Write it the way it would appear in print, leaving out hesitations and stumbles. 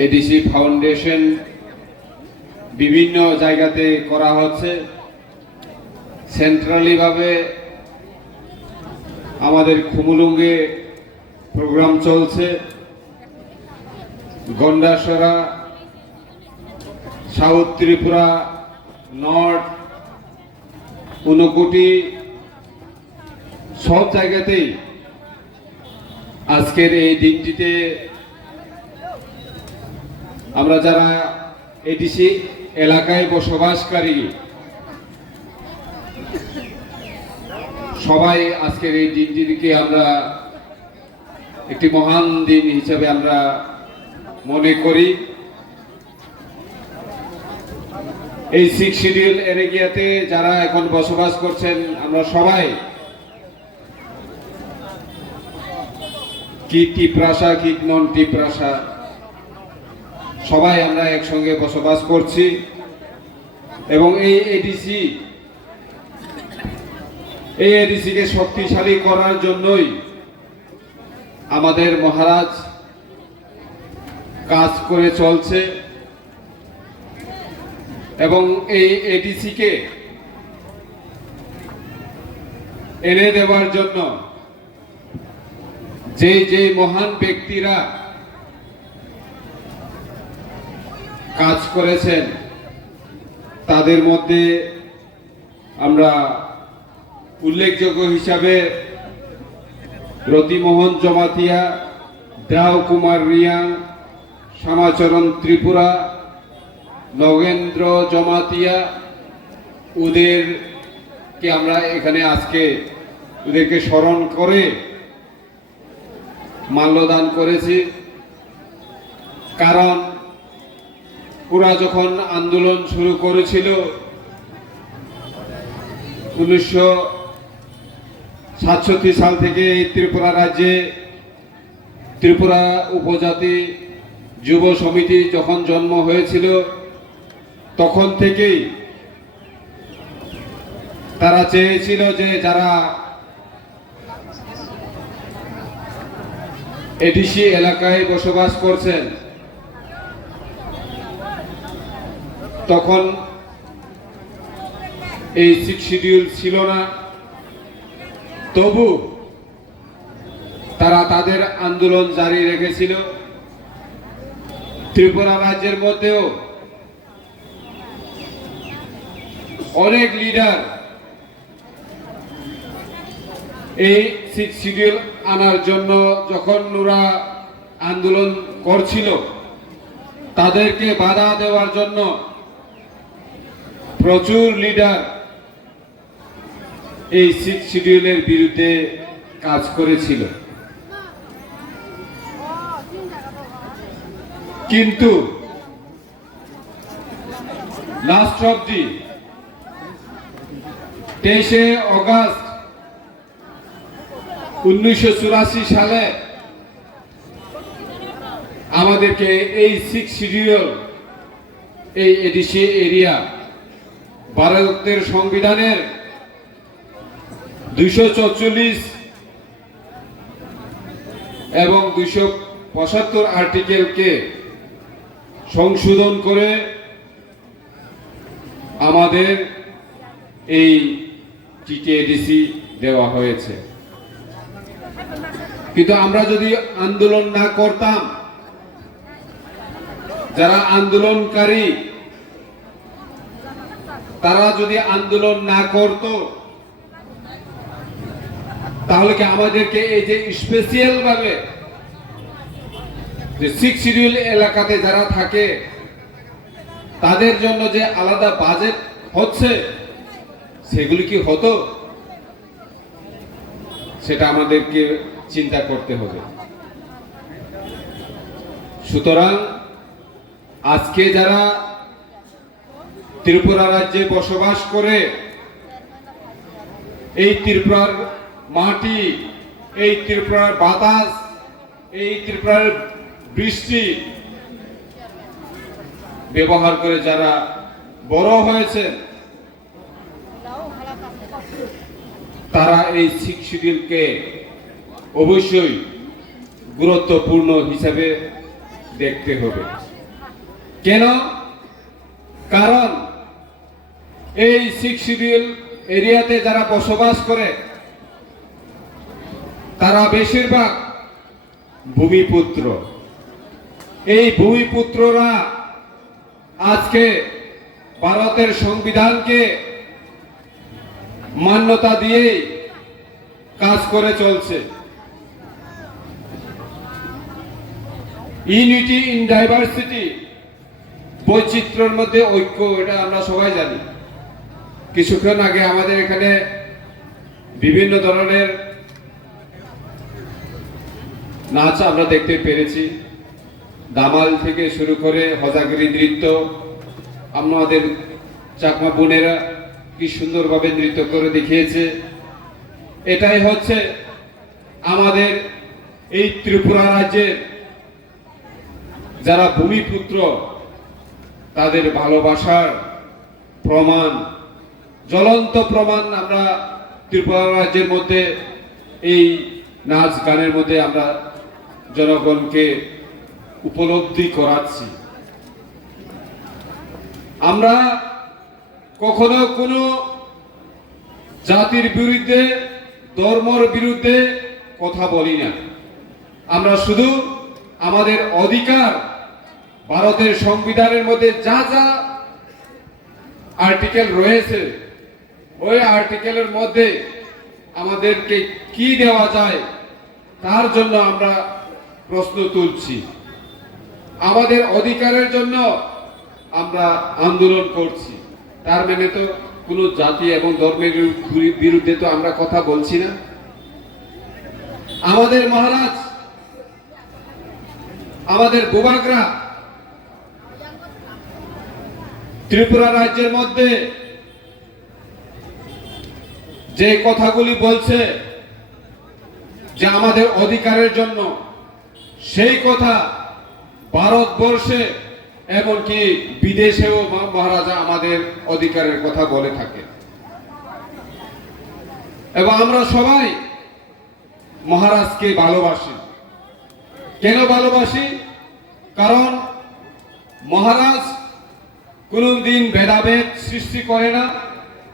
ADC foundation বিভিন্ন জায়গাতে করা হচ্ছে। সেন্ট্রালি ভাবে আমাদের খুমুলুঙ্গে প্রোগ্রাম চলছে, গন্ডাসরা, সাউথ ত্রিপুরা, নর্থ, ঊনকোটি, সব জায়গাতেই আজকের এই দিনটিতে আমরা যারা এডিসি এলাকায় বসবাসকারী সবাই আজকের এই দিনটিকে আমরা একটি মহান দিন হিসেবে আমরা মনে করি। এই 6 শিডিউল এরিয়াতে যারা এখন বসবাস করছেন, আমরা সবাই কি টিপ্রাসা কি নন টিপ্রাসা সবাই আমরা একসঙ্গে বসবাস করছি। এবং এই এডিসিকে শক্তিশালী করার জন্যই আমাদের মহারাজ কাজ করে চলছে। এবং এই এডিসিকে এনে দেওয়ার জন্য যে মহান ব্যক্তিরা কাজ করেছেন, তাদের মধ্যে আমরা উল্লেখযোগ্য হিসাবে রতিমোহন জমাতিয়া, দেও কুমার রিয়াং, শ্যামাচরণ ত্রিপুরা, নগেন্দ্র জমাতিয়া, ওদেরকে আমরা এখানে আজকে ওদেরকে স্মরণ করে মাল্যদান করেছি। কারণ ওরা যখন আন্দোলন শুরু করেছিল 1967 সাল থেকে এই ত্রিপুরা রাজ্যে ত্রিপুরা উপজাতি যুব সমিতি যখন জন্ম হয়েছিল, তখন থেকেই তারা চেয়েছিল যে যারা এডিসি এলাকায় বসবাস করছেন, তখন এই 6 শিডিউল ছিল না, তবু তারা তাদের আন্দোলন জারি রেখেছিল। ত্রিপুরা রাজ্যের মধ্যেও অনেক লিডার এই 6 শিডিউল আনার জন্য যখন ওরা আন্দোলন করছিল, তাদেরকে বাধা দেওয়ার জন্য প্রচুর লিডার এই 6 শিডিউলের বিরুদ্ধে কাজ করেছিল। কিন্তু লাস্ট অবধি 23শে অগাস্ট 1984 সালে আমাদেরকে এই 6 শিডিউল এই এডিসি এরিয়া ভারতের সংবিধানের 244 এবং 275 আর্টিকেলকে সংশোধন করে আমাদের এই টিটিএডিসি দেওয়া হয়েছে। কিন্তু আমরা যদি আন্দোলন না করতাম, যারা আন্দোলনকারী তারা যদি আন্দোলন না করত, তাহলে কি আমাদেরকে এই যে স্পেশাল ভাবে যে 6 শিডিউল এলাকাতে যারা থাকে তাদের জন্য যে আলাদা বাজেট হচ্ছে, সেগুলি কি হতো? সেটা আমাদেরকে চিন্তা করতে হবে। সুতরাং আজকে যারা ত্রিপুরা রাজ্যে বসবাস করে, এই ত্রিপুরার মাটি, এই ত্রিপুরার বাতাস, এই ত্রিপুরার বৃষ্টি ব্যবহার করে যারা বড় হয়েছে, তারা এই 6 শিডিউলকে অবশ্যই গুরুত্বপূর্ণ হিসাবে দেখতে হবে। কেন? কারণ এই 6 শিডিউল এরিয়াতে যারা বসবাস করে তারা বেশিরভাগ ভূমিপুত্র। এই ভূমিপুত্ররা আজকে ভারতের সংবিধানকে মান্যতা দিয়ে কাজ করে চলছে। ইউনিটি ইন ডাইভার্সিটি, বৈচিত্র্যের মধ্যে ঐক্য, এটা আমরা সবাই জানি। কিছুক্ষণ আগে আমাদের এখানে বিভিন্ন ধরনের নাচ আমরা দেখতে পেরেছি, দামাল থেকে শুরু করে হজাগিরি নৃত্য। আমাদের চাকমা বোনেরা কি সুন্দরভাবে নৃত্য করে দেখিয়েছে। এটাই হচ্ছে আমাদের এই ত্রিপুরা রাজ্যের যারা ভূমিপুত্র তাদের ভালোবাসার প্রমাণ, জ্বলন্ত প্রমাণ আমরা ত্রিপুরা রাজ্যের মধ্যে এই নাচ গানের মধ্যে আমরা জনগণকে উপলব্ধি করাচ্ছি। আমরা কখনো কোনো জাতির বিরুদ্ধে, ধর্মের বিরুদ্ধে কথা বলি না। আমরা শুধু আমাদের অধিকার, ভারতের সংবিধানের মধ্যে যা যা আর্টিকেল রয়েছে ওই আর্টিকেলের মধ্যে আমাদেরকে কি দেওয়া যায় তার জন্য আমরা প্রশ্ন তুলছি। আমাদের অধিকারের জন্য আমরা আন্দোলন করছি। তার মানে তো কোনো জাতি এবং ধর্মের বিরুদ্ধে তো আমরা কথা বলছি না। আমাদের মহারাজ, আমাদের বুবাকরা ত্রিপুরা রাজ্যের মধ্যে যে কথাগুলি বলছে যে আমাদের অধিকারের জন্য, সেই কথা ভারতবর্ষে এমনকি বিদেশেও মহারাজা আমাদের অধিকারের কথা বলে থাকে। এবং আমরা সবাই মহারাজকে ভালোবাসি। কেন ভালোবাসি? কারণ মহারাজ কোনদিন ভেদাভেদ সৃষ্টি করে না।